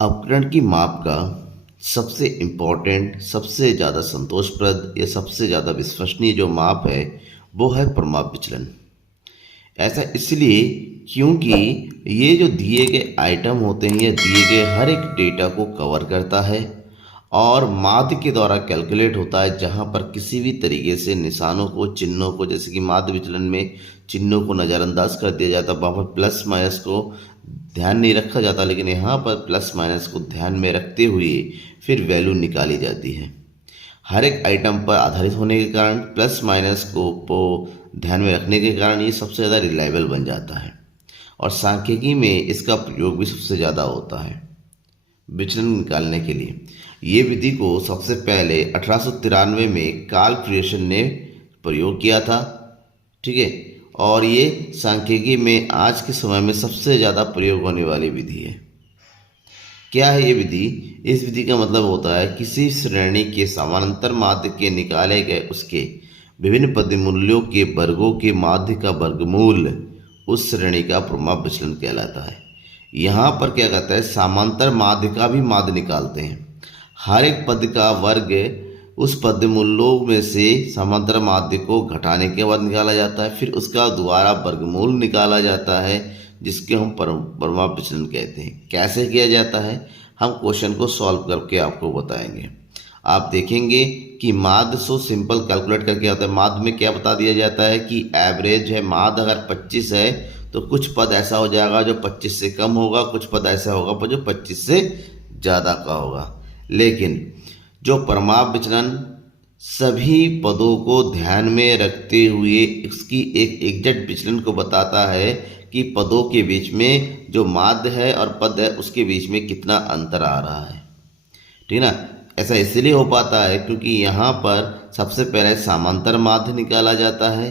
अपकरण की माप का सबसे इम्पोर्टेंट, सबसे ज़्यादा संतोषप्रद या सबसे ज़्यादा विश्वसनीय जो माप है वो है प्रमाप विचलन। ऐसा इसलिए क्योंकि ये जो दिए गए आइटम होते हैं या दिए गए हर एक डेटा को कवर करता है और माध्य के द्वारा कैलकुलेट होता है, जहाँ पर किसी भी तरीके से निशानों को, चिन्हों को, जैसे कि माध्य विचलन में चिन्हों को नज़रअंदाज कर दिया जाता है, वहाँ पर प्लस माइनस को ध्यान नहीं रखा जाता, लेकिन यहाँ पर प्लस माइनस को ध्यान में रखते हुए फिर वैल्यू निकाली जाती है। हर एक आइटम पर आधारित होने के कारण, प्लस माइनस को ध्यान में रखने के कारण ये सबसे ज़्यादा रिलायबल बन जाता है और सांख्यिकी में इसका प्रयोग भी सबसे ज़्यादा होता है विचलन निकालने के लिए। ये विधि को सबसे पहले 1893 में कार्ल फ्रियशन ने प्रयोग किया था, ठीक है। और ये सांख्यिकी में आज के समय में सबसे ज़्यादा प्रयोग होने वाली विधि है। क्या है ये विधि? इस विधि का मतलब होता है किसी श्रेणी के समानांतर माध्य के निकाले गए उसके विभिन्न पदमूल्यों के वर्गों के माध्य का वर्गमूल उस श्रेणी का प्रमाप विचलन कहलाता है। यहाँ पर क्या कहता है, समांतर माध्य का भी माध्य निकालते हैं। हर एक पद का वर्ग उस पदमूल्यों में से समांतर माध्य को घटाने के बाद निकाला जाता है, फिर उसका दोबारा वर्गमूल निकाला जाता है, जिसके हम प्रमाप विचलन कहते हैं। कैसे किया जाता है, हम क्वेश्चन को सॉल्व करके आपको बताएंगे। आप देखेंगे कि माध्य सो सिंपल कैलकुलेट करके आता है। माध्य में क्या बता दिया जाता है कि एवरेज है, माध्य अगर 25 है तो कुछ पद ऐसा हो जाएगा जो 25 से कम होगा, कुछ पद ऐसा होगा जो 25 से ज़्यादा का होगा। लेकिन जो प्रमाप विचलन सभी पदों को ध्यान में रखते हुए इसकी एक एग्जैक्ट विचलन को बताता है कि पदों के बीच में जो माध्य है और पद है उसके बीच में कितना अंतर आ रहा है, ठीक है ना। ऐसा इसलिए हो पाता है क्योंकि यहाँ पर सबसे पहले समांतर माध्य निकाला जाता है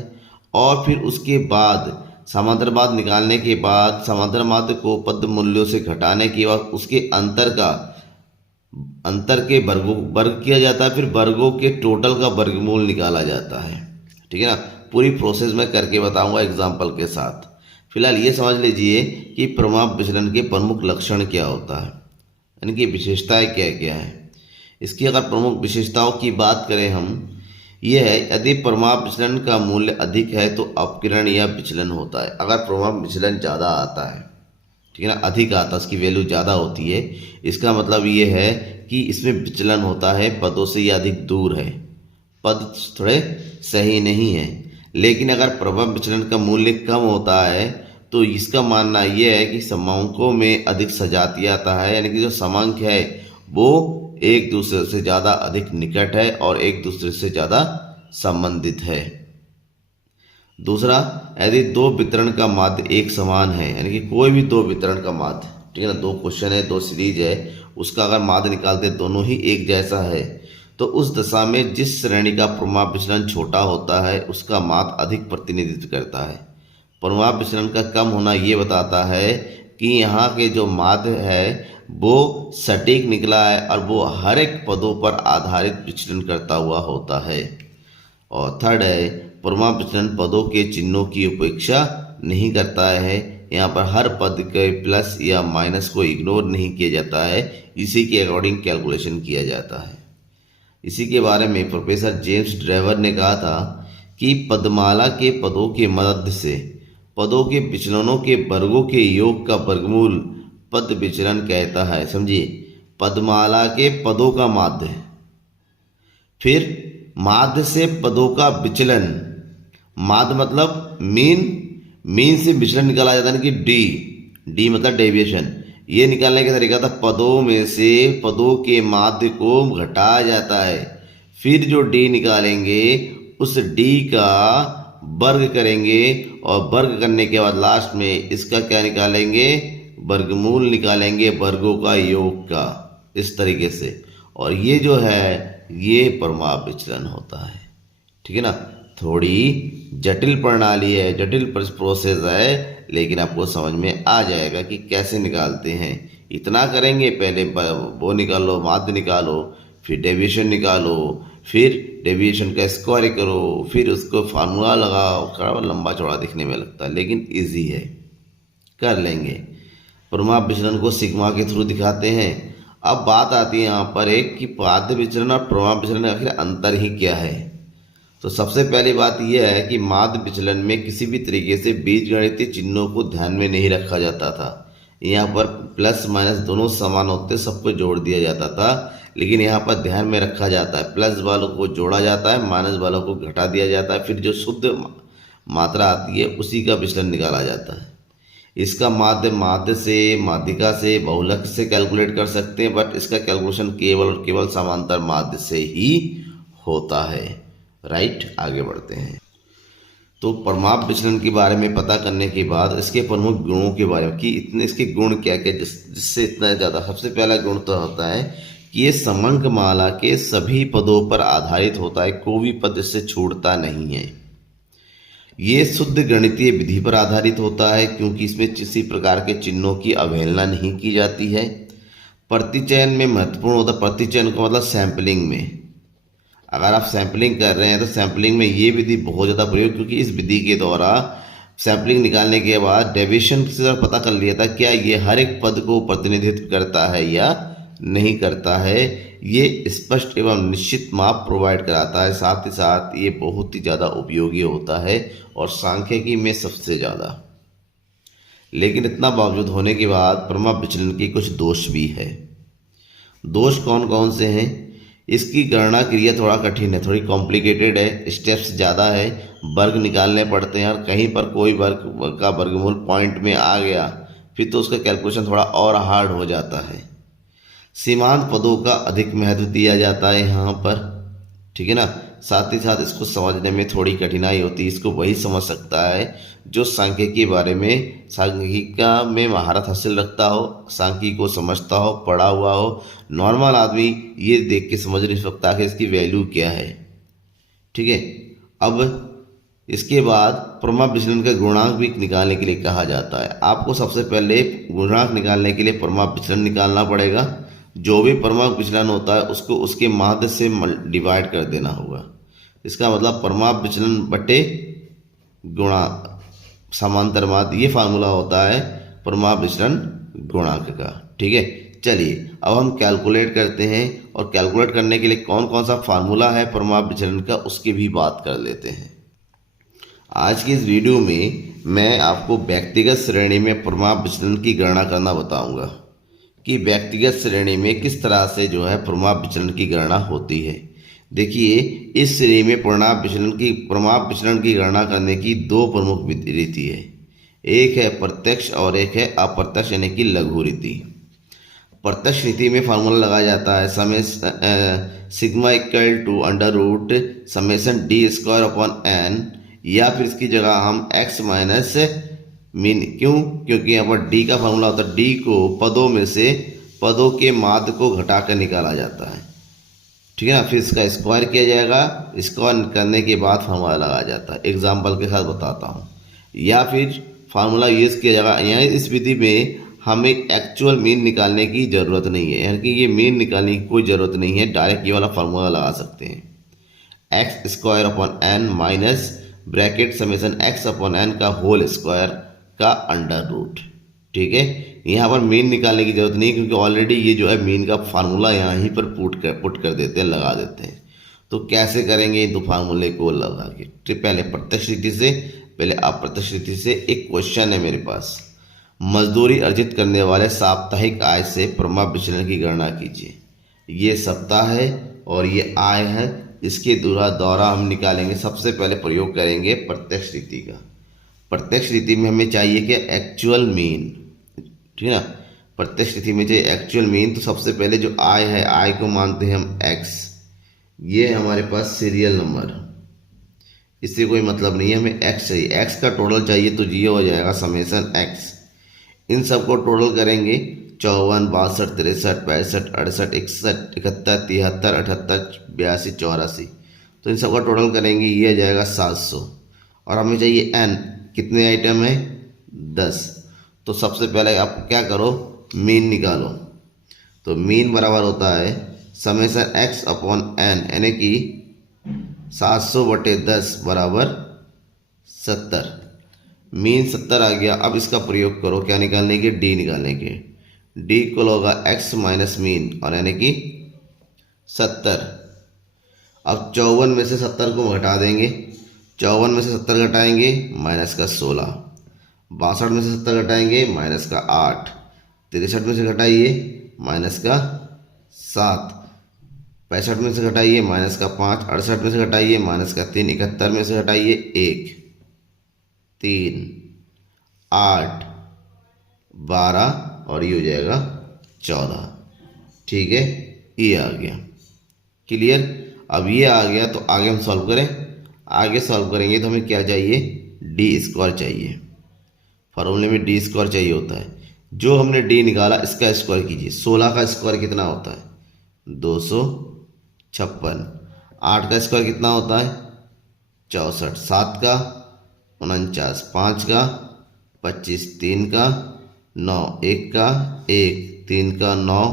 और फिर उसके बाद समांतर माध्य निकालने के बाद समांतर माध्य को पद मूल्यों से घटाने के बाद उसके अंतर के वर्ग किया जाता है, फिर वर्गों के टोटल का वर्गमूल निकाला जाता है, ठीक है ना। पूरी प्रोसेस में करके बताऊंगा एग्जाम्पल के साथ। फिलहाल ये समझ लीजिए कि प्रमाप विचलन के प्रमुख लक्षण क्या होता है, यानी कि विशेषताएं क्या क्या है। इसकी अगर प्रमुख विशेषताओं की बात करें हम, यह है यदि प्रमाप विचलन का मूल्य अधिक है तो अपकिरण या विचलन होता है। अगर प्रमाप विचलन ज़्यादा आता है, ठीक है ना, अधिक आता है, उसकी वैल्यू ज़्यादा होती है, इसका मतलब ये है कि इसमें विचलन होता है, पदों से ये अधिक दूर है, पद थोड़े सही नहीं है। लेकिन अगर प्रभाव विचलन का मूल्य कम होता है तो इसका मानना यह है कि समांकों में अधिक सजातीय आता है, यानी कि जो समांक है वो एक दूसरे से ज़्यादा अधिक निकट है और एक दूसरे से ज़्यादा संबंधित है। दूसरा, यदि दो वितरण का माध्य एक समान है, यानी कि कोई भी दो वितरण का माध्य, ठीक है ना, दो क्वेश्चन है, दो सीरीज है, उसका अगर माध्य निकालते दोनों ही एक जैसा है तो उस दशा में जिस श्रेणी का प्रमाप विचलन छोटा होता है उसका माध्य अधिक प्रतिनिधित्व करता है। प्रमाप विचलन का कम होना ये बताता है कि यहाँ के जो माध्य है वो सटीक निकला है और वो हर एक पदों पर आधारित विचलन करता हुआ होता है। और थर्ड है, प्रमाप विचलन पदों के चिन्हों की उपेक्षा नहीं करता है। यहाँ पर हर पद के प्लस या माइनस को इग्नोर नहीं किया जाता है, इसी के अकॉर्डिंग कैलकुलेशन किया जाता है। इसी के बारे में प्रोफेसर जेम्स ड्रेवर ने कहा था कि पदमाला के पदों के मदद से पदों के विचलनों के वर्गों के योग का वर्गमूल पद विचलन कहता है। समझिए, पदमाला के पदों का माध्य, फिर माध्य से पदों का विचलन, माध्य मतलब मीन से विचलन निकाला जाता है कि डी मतलब डेविएशन। ये निकालने का तरीका था पदों में से पदों के माध्य को घटाया जाता है, फिर जो डी निकालेंगे उस डी का वर्ग करेंगे और वर्ग करने के बाद लास्ट में इसका क्या निकालेंगे, वर्गमूल निकालेंगे, वर्गों का योग का, इस तरीके से। और ये जो है ये प्रमाप विचलन होता है, ठीक है ना। थोड़ी जटिल प्रणाली है, जटिल प्रोसेस है, लेकिन आपको समझ में आ जाएगा कि कैसे निकालते हैं। इतना करेंगे, पहले वो निकालो, माध्य निकालो, फिर डेविएशन निकालो, फिर डेविएशन का स्क्वायर करो, फिर उसको फार्मूला लगाओ। थोड़ा लंबा चौड़ा दिखने में लगता है लेकिन इजी है, कर लेंगे। प्रमाप विचलन को सिग्मा के थ्रू दिखाते हैं। अब बात आती है यहाँ पर एक कि माध्य विचलन और प्रमाप विचलन का आखिर अंतर ही क्या है। तो सबसे पहली बात यह है कि माध्य विचलन में किसी भी तरीके से बीजगणितीय चिन्हों को ध्यान में नहीं रखा जाता था। यहाँ पर प्लस माइनस दोनों समान होते, सबको जोड़ दिया जाता था। लेकिन यहाँ पर ध्यान में रखा जाता है, प्लस वालों को जोड़ा जाता है, माइनस वालों को घटा दिया जाता है, फिर जो शुद्ध मात्रा आती है उसी का विचलन निकाला जाता है। इसका माध्य से, माध्यिका से, बहुलक से कैलकुलेट कर सकते हैं, बट इसका कैलकुलेशन केवल और केवल समांतर माध्य से ही होता है। राइट, आगे बढ़ते हैं। तो प्रमाप विचलन के बारे में पता करने के बाद इसके प्रमुख गुणों के बारे में कि इतने इसके गुण क्या क्या जिससे इतना ज़्यादा। सबसे पहला गुण तो होता है कि ये समंक माला के सभी पदों पर आधारित होता है, कोई भी पद इससे छूटता नहीं है। ये शुद्ध गणितीय विधि पर आधारित होता है क्योंकि इसमें किसी प्रकार के चिन्हों की अवहेलना नहीं की जाती है। प्रतिचयन में महत्वपूर्ण होता है, प्रतिचयन का मतलब सैंपलिंग में। अगर आप सैंपलिंग कर रहे हैं तो सैंपलिंग में ये विधि बहुत ज़्यादा प्रयोग, क्योंकि इस विधि के द्वारा सैंपलिंग निकालने के बाद डेविएशन से पता कर लिया था क्या ये हर एक पद को प्रतिनिधित्व करता है या नहीं करता है। ये स्पष्ट एवं निश्चित माप प्रोवाइड कराता है, साथ ही साथ ये बहुत ही ज़्यादा उपयोगी होता है और सांख्यिकी में सबसे ज़्यादा। लेकिन इतना बावजूद होने के बाद प्रमाप विचलन की कुछ दोष भी है। दोष कौन कौन से हैं? इसकी गणना क्रिया थोड़ा कठिन है, थोड़ी कॉम्प्लिकेटेड है, स्टेप्स ज़्यादा है, वर्ग निकालने पड़ते हैं और कहीं पर कोई वर्ग का वर्गमूल पॉइंट में आ गया फिर तो उसका कैलकुलेशन थोड़ा और हार्ड हो जाता है। सीमांत पदों का अधिक महत्व दिया जाता है यहाँ पर, ठीक है ना। साथ ही साथ इसको समझने में थोड़ी कठिनाई होती है, इसको वही समझ सकता है जो सांख्यिकी के बारे में, सांख्यिका में महारत हासिल रखता हो, सांख्यिकी को समझता हो, पढ़ा हुआ हो। नॉर्मल आदमी ये देख के समझ नहीं सकता कि इसकी वैल्यू क्या है, ठीक है। अब इसके बाद प्रमाप विचलन का गुणांक भी निकालने के लिए कहा जाता है। आपको सबसे पहले गुणांक निकालने के लिए प्रमाप विचलन निकालना पड़ेगा। जो भी प्रमाप विचलन होता है उसको उसके माध्य से डिवाइड कर देना होगा। इसका मतलब प्रमाप विचलन बटे गुणा समांतर माध्य, ये फार्मूला होता है प्रमाप विचलन गुणांक का, ठीक है। चलिए अब हम कैलकुलेट करते हैं और कैलकुलेट करने के लिए कौन कौन सा फार्मूला है प्रमाप विचलन का उसकी भी बात कर लेते हैं। आज की इस वीडियो में मैं आपको व्यक्तिगत श्रेणी में प्रमाप विचलन की गणना करना बताऊंगा कि व्यक्तिगत श्रेणी में किस तरह से जो है प्रमाप विचलन की गणना होती है। देखिए, इस श्रेणी में प्रमाप विचलन की गणना करने की दो प्रमुख रीति है। एक है प्रत्यक्ष और एक है अप्रत्यक्ष यानी कि लघु रीति। प्रत्यक्ष रीति में फार्मूला लगाया जाता है समय sigma equal to under root summation D square upon N, या फिर इसकी जगह हम एक्स माइनस मीन। क्यों? क्योंकि यहाँ पर डी का फार्मूला होता है, डी को पदों में से पदों के माध्य को घटा कर निकाला जाता है, ठीक है ना। फिर इसका स्क्वायर किया जाएगा, स्क्वायर करने के बाद फार्मूला लगाया जाता है। एग्जाम्पल के साथ बताता हूँ। या फिर फार्मूला यूज़ किया जाएगा, यहाँ इस विधि में हमें एक्चुअल मीन निकालने की ज़रूरत नहीं है, यानी कि ये मीन निकालने की कोई ज़रूरत नहीं है, डायरेक्ट ये वाला फार्मूला लगा सकते हैं। X square upon N minus bracket summation X upon N का होल स्क्वायर का अंडर रूट, ठीक है। यहाँ पर मीन निकालने की जरूरत नहीं क्योंकि ऑलरेडी ये जो है मीन का फार्मूला यहाँ ही पर पुट कर देते हैं, लगा देते हैं। तो कैसे करेंगे इन दो फार्मूले को लगा के? तो पहले प्रत्यक्ष रीति से, पहले अप्रत्यक्ष रीति से। एक क्वेश्चन है मेरे पास, मजदूरी अर्जित करने वाले साप्ताहिक आय से प्रमाप विचलन की गणना कीजिए। ये सप्ताह है और ये आय है, इसके द्वारा हम निकालेंगे। सबसे पहले प्रयोग करेंगे प्रत्यक्ष रीति का। प्रत्यक्ष रीति में हमें चाहिए कि एक्चुअल मीन, ठीक है ना। प्रत्यक्ष रीति में चाहिए एक्चुअल मीन। तो सबसे पहले जो आय है, आय को मानते हैं हम एक्स, ये हमारे पास सीरियल नंबर, इससे कोई मतलब नहीं है, हमें एक्स चाहिए। एक्स का टोटल चाहिए तो ये हो जाएगा समेसन एक्स। इन सबको टोटल करेंगे 54, 62, 63, 65, 68, 61, 71, 73, 78, 82, 84। तो इन सबका टोटल करेंगे, ये आ जाएगा 700। और हमें चाहिए एन, कितने आइटम है? 10। तो सबसे पहले आप क्या करो, मीन निकालो। तो मीन बराबर होता है समेसन एक्स अपॉन एन, यानी कि 700 बटे 10 बराबर 70। मीन 70 आ गया। अब इसका प्रयोग करो क्या निकालने के, डी निकालने के। डी इक्वल होगा एक्स माइनस मीन और यानी कि 70। अब 54 में से 70 को घटा देंगे, 54 में से 70 घटाएंगे माइनस का 16, 62 में से 70 घटाएंगे माइनस का 8, 63 में से घटाइए माइनस का 7, 65 में से घटाइए माइनस का 5, 68 में से घटाइए माइनस का 3, 71 में से घटाइए 1, 3, 8, 12 और ये हो जाएगा 14। ठीक है, ये आ गया। क्लियर। अब ये आ गया तो आगे हम सॉल्व करें। आगे सॉल्व करेंगे तो हमें क्या चाहिए, डी स्क्वायर चाहिए। फॉर्मूले में डी स्क्वायर चाहिए होता है। जो हमने डी निकाला इसका स्क्वायर कीजिए। 16 का स्क्वायर कितना होता है, 256। 8 का स्क्वायर कितना होता है, 64। 7 का 49, 5 का 25, 3 का 9, 1 का 1, 3 का 9,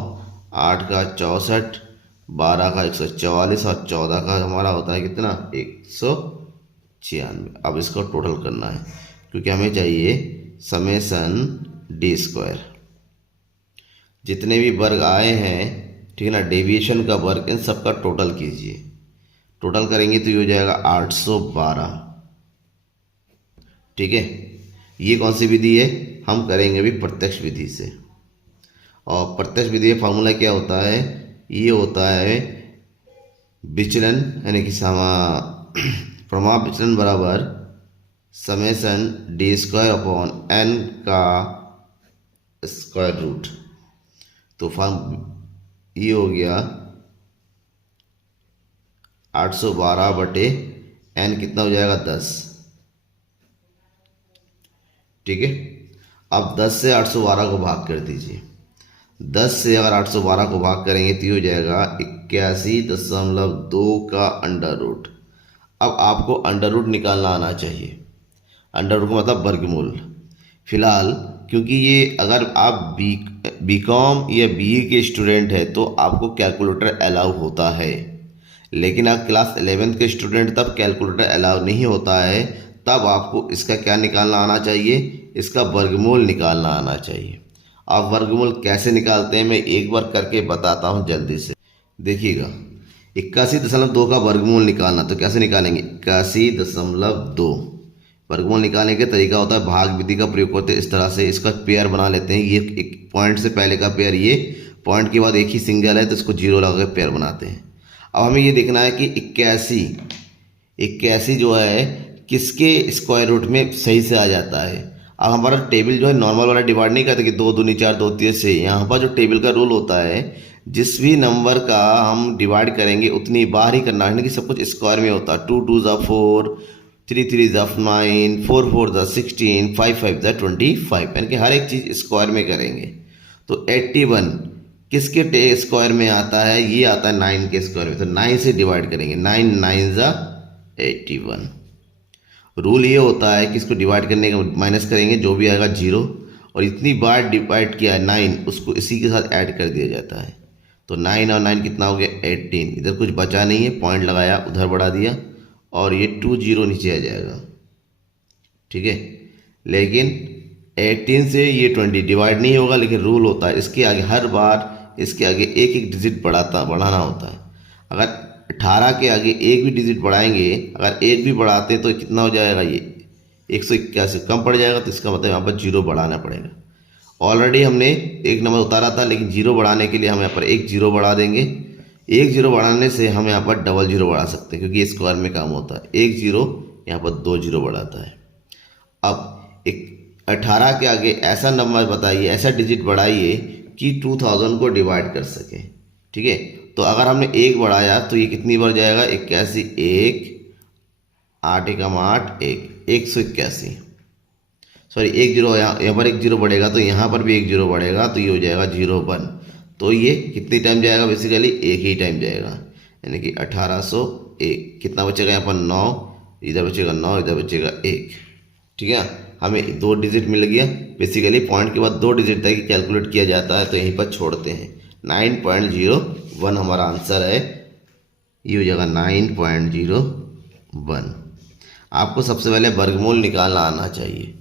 8 का 64, 12 का 144 और 14 का हमारा होता है कितना, 196। अब इसको टोटल करना है क्योंकि हमें चाहिए समेसन डी स्क्वायर। जितने भी वर्ग आए हैं, ठीक है ना, डेविएशन का वर्ग, इन सब का टोटल कीजिए। टोटल करेंगे तो ये हो जाएगा 812। ठीक है, ये कौन सी विधि है, हम करेंगे अभी प्रत्यक्ष विधि से। और प्रत्यक्ष विधि का फार्मूला क्या होता है, ये होता है विचलन यानी कि प्रमाप विचलन बराबर summation D square upon N का स्क्वायर रूट। तो ये हो गया 812 बटे एन कितना हो जाएगा, 10। ठीक है, अब 10 से 812 को भाग कर दीजिए। 10 से अगर 812 को भाग करेंगे तो ये हो जाएगा 81.2 का अंडर रूट। अब आपको अंडर रूट निकालना आना चाहिए। अंडर रूट का मतलब वर्गमूल। फिलहाल क्योंकि ये अगर आप बीकॉम या बीए के स्टूडेंट है तो आपको कैलकुलेटर अलाउ होता है, लेकिन आप क्लास 11th के स्टूडेंट तब कैलकुलेटर अलाउ नहीं होता है। तब आपको इसका क्या निकालना आना चाहिए, इसका वर्गमूल निकालना आना चाहिए। आप वर्गमूल कैसे निकालते हैं मैं एक बार करके बताता हूँ जल्दी से, देखिएगा। 81.2 का वर्गमूल निकालना तो कैसे निकालेंगे, 81.2। वर्गमूल निकालने का तरीका होता है भाग विधि का प्रयोग करते हैं। इस तरह से इसका पेयर बना लेते हैं। ये एक पॉइंट से पहले का पेयर, ये पॉइंट के बाद एक ही सिंगल है तो इसको जीरो लगा के पेयर बनाते हैं। अब हमें ये देखना है कि 81 जो है किसके स्क्वायर रूट में सही से आ जाता है। अब हमारा टेबल जो है नॉर्मल वाला डिवाइड नहीं करते कि 2 दूनी 4 2 3 से। यहाँ पर जो टेबल का रूल होता है, जिस भी नंबर का हम डिवाइड करेंगे उतनी बार ही करना है कि सब कुछ स्क्वायर में होता है। 2 2 ज़ा 4, 3 3 ज़ा 9, 4 4 ज़ा 16, 5 5 ज़ा 25, यानी कि हर एक चीज़ स्क्वायर में करेंगे। तो 81 किसके स्क्वायर में आता है, ये आता है 9 के स्क्वायर में। तो 9 से डिवाइड करेंगे, 9 9 ज़ा 81। रूल ये होता है कि इसको डिवाइड करने का माइनस करेंगे, जो भी आएगा 0, और इतनी बार डिवाइड किया है 9 उसको इसी के साथ ऐड कर दिया जाता है। तो 9 और 9 कितना हो गया, 18। इधर कुछ बचा नहीं है, पॉइंट लगाया, उधर बढ़ा दिया और ये 2 0 नीचे आ जाएगा। ठीक है, लेकिन 18 से ये 20 डिवाइड नहीं होगा, लेकिन रूल होता है इसके आगे हर बार इसके आगे एक एक डिजिट बढ़ाना होता है। अगर 18 के आगे एक भी डिजिट बढ़ाएंगे, अगर एक भी बढ़ाते तो कितना हो जाएगा, ये 181 कम पड़ जाएगा। तो इसका मतलब यहाँ पर 0 बढ़ाना पड़ेगा। ऑलरेडी हमने एक नंबर उतारा था, लेकिन 0 बढ़ाने के लिए हम यहाँ पर एक 0 बढ़ा देंगे। एक 0 बढ़ाने से हम यहाँ पर डबल 0 बढ़ा सकते हैं, क्योंकि ये स्क्वायर में काम होता है। एक 0 यहाँ पर 2 0 बढ़ाता है। अब एक 18 के आगे ऐसा नंबर बताइए, ऐसा डिजिट बढ़ाइए कि 2000 को डिवाइड कर सके। ठीक है, तो अगर हमने एक बढ़ाया तो ये कितनी बार जाएगा, 81, 1 8 1 8 1 181। सॉरी, एक 0 यहाँ पर एक 0 बढ़ेगा तो यहाँ पर भी एक 0 बढ़ेगा, तो ये हो जाएगा 01। तो ये कितनी टाइम जाएगा, बेसिकली एक ही टाइम जाएगा, यानी कि 1801। कितना बचेगा यहाँ पर 9, इधर बचेगा 9, इधर बचेगा 1। ठीक है, हमें 2 डिजिट मिल गया। बेसिकली पॉइंट के बाद 2 डिजिट तक कैलकुलेट किया जाता है, तो यहीं पर छोड़ते हैं। 9.01 हमारा आंसर है, ये हो जाएगा 9.01। आपको सबसे पहले वर्गमूल निकालना आना चाहिए।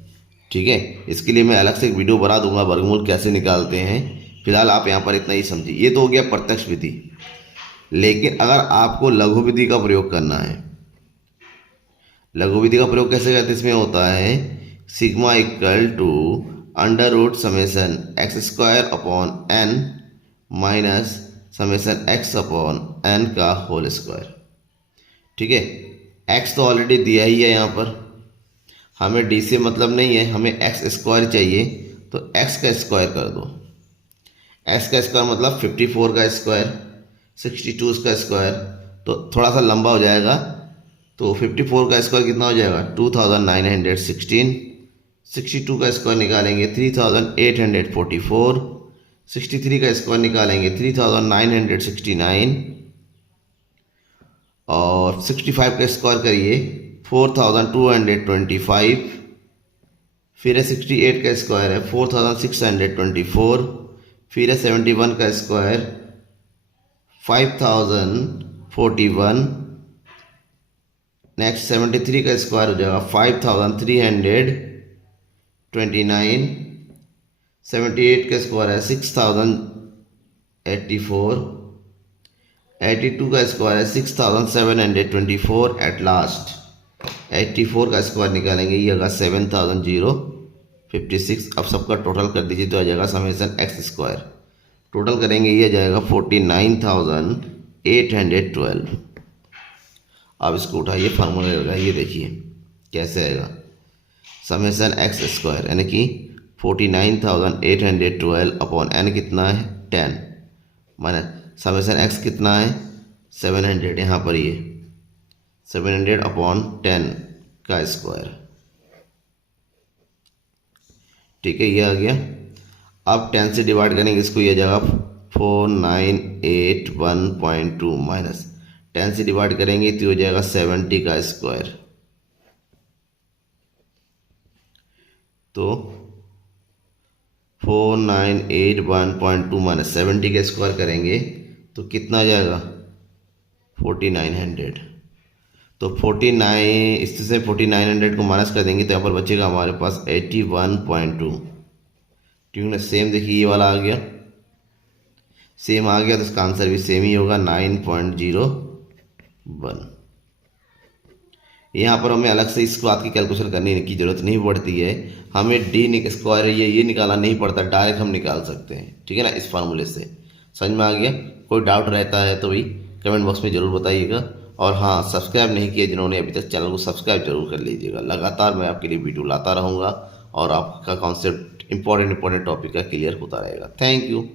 ठीक है, इसके लिए मैं अलग से एक वीडियो बना दूंगा वर्गमूल कैसे निकालते हैं। फिलहाल आप यहाँ पर इतना ही समझिए। ये तो हो गया प्रत्यक्ष विधि। लेकिन अगर आपको लघु विधि का प्रयोग करना है, लघु विधि का प्रयोग कैसे करते हैं, इसमें होता है sigma equal to under root summation X square upon N minus summation X upon N का होल स्क्वायर। ठीक है, एक्स तो ऑलरेडी दिया ही है, यहाँ पर हमें डी से मतलब नहीं है, हमें एक्स स्क्वायर चाहिए, तो एक्स का स्क्वायर कर दो। एक्स का स्क्वायर मतलब 54 का स्क्वायर, 62 का स्क्वायर, तो थोड़ा सा लंबा हो जाएगा। तो 54 का स्क्वायर कितना हो जाएगा 2916, 62 का स्क्वायर निकालेंगे 3844, 63 का स्क्वायर निकालेंगे 3969 और 65 का स्क्वायर करिए 4225, फिर है 68 का स्क्वायर है 4624, फिर है 71 का स्क्वायर 5041, नेक्स्ट 73 का स्क्वायर हो जाएगा 5329, 78 का स्क्वायर है 6084, 82 का स्क्वायर है 6724, एट लास्ट 84 का स्क्वायर निकालेंगे, ये होगा 7056। अब सबका टोटल कर दीजिए तो आ जाएगा समेसन एक्स स्क्वायर। टोटल करेंगे ये आ जाएगा 49,812। अब इसको उठाइए, फार्मूला रहेगा, ये देखिए कैसे आएगा। समेसन एक्स स्क्वायर यानी कि 49,812 अपॉन एन कितना है 10 माइनस समेसन एक्स कितना है 700, यहाँ पर ये 700 अपॉन 10 का स्क्वायर। ठीक है, ये आ गया। अब 10 से डिवाइड करेंगे इसको, ये जाएगा 4981.2 माइनस 10 से डिवाइड करेंगे तो हो जाएगा 70 का स्क्वायर। तो 4981.2 माइनस 70 का स्क्वायर करेंगे तो कितना आ जाएगा 4900। तो 49 इससे 4900 को माइनस कर देंगे तो यहाँ पर बचेगा हमारे पास 81.2। ठीक है, सेम देखिए ये वाला आ गया, सेम आ गया, तो इसका आंसर भी सेम ही होगा 9.01। यहाँ पर हमें अलग से इस बात की कैलकुलेशन करने की जरूरत नहीं पड़ती है, हमें डी स्क्वायर ये निकालना नहीं पड़ता, डायरेक्ट हम निकाल सकते हैं। ठीक है ना, इस फार्मूले से समझ में आ गया। कोई डाउट रहता है तो भी कमेंट बॉक्स में ज़रूर बताइएगा। और हाँ, सब्सक्राइब नहीं किया जिन्होंने अभी तक, चैनल को सब्सक्राइब जरूर कर लीजिएगा। लगातार मैं आपके लिए वीडियो लाता रहूँगा और आपका कॉन्सेप्ट इंपॉर्टेंट टॉपिक का क्लियर होता रहेगा। Thank you.